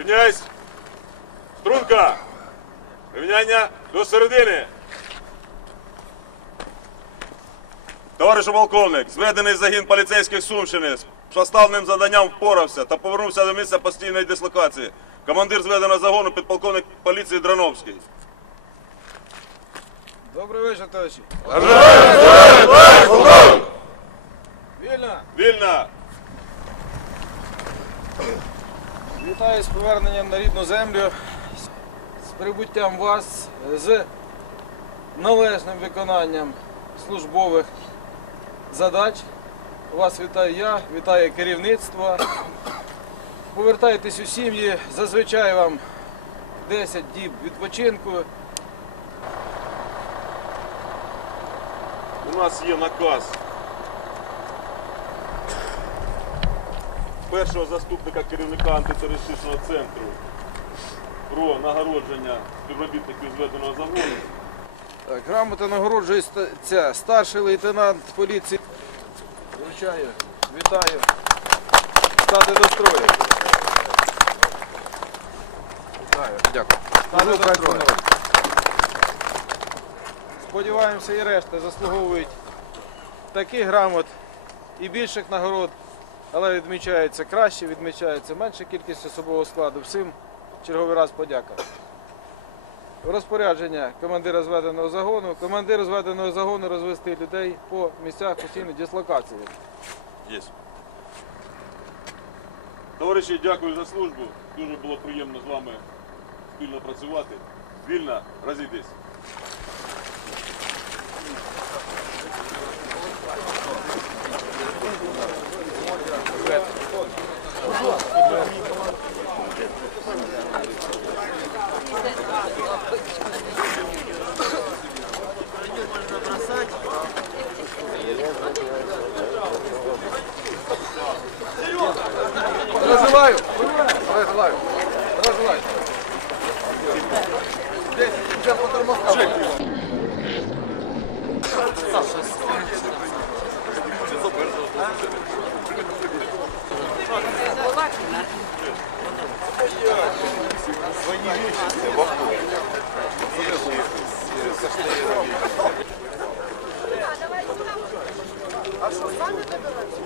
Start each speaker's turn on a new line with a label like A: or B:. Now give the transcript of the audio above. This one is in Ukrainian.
A: Рівняйсь! Струнка! Рівняння до середини! Товаришу полковник, зведений загін поліцейських Сумщини з поставленим заданням впорався та повернувся до місця постійної дислокації. Командир зведеного загону підполковник поліції Драновський.
B: Добрий вечір, товариші. Вільно!
A: Вільна!
B: Вітаю з поверненням на рідну землю, з прибуттям вас, з належним виконанням службових задач. Вас вітаю я, вітаю керівництво. Повертайтесь у сім'ї, зазвичай вам 10 діб відпочинку.
A: У нас є наказ першого заступника керівника антитерористичного центру про нагородження співробітників зведеного загону.
B: Грамота нагороджується старший лейтенант поліції. Вручаю, вітаю. Стати до строю. Вітаю.
C: Дякую.
B: Стати до строю. Сподіваємося, і решта заслуговують таких грамот і більших нагород, але відмічається краще, відмічається менша кількість особового складу. Всім черговий раз подяка. Розпорядження командира зведеного загону. Командир зведеного загону розвести людей по місцях постійної дислокації.
A: Є. Товариші, дякую за службу. Дуже було приємно з вами спільно працювати. Вільно, розійдись.
B: желаю. Здравия желаю.
A: Здравия желаю. Здесь сейчас по тормозкам. А что, с вами добираться?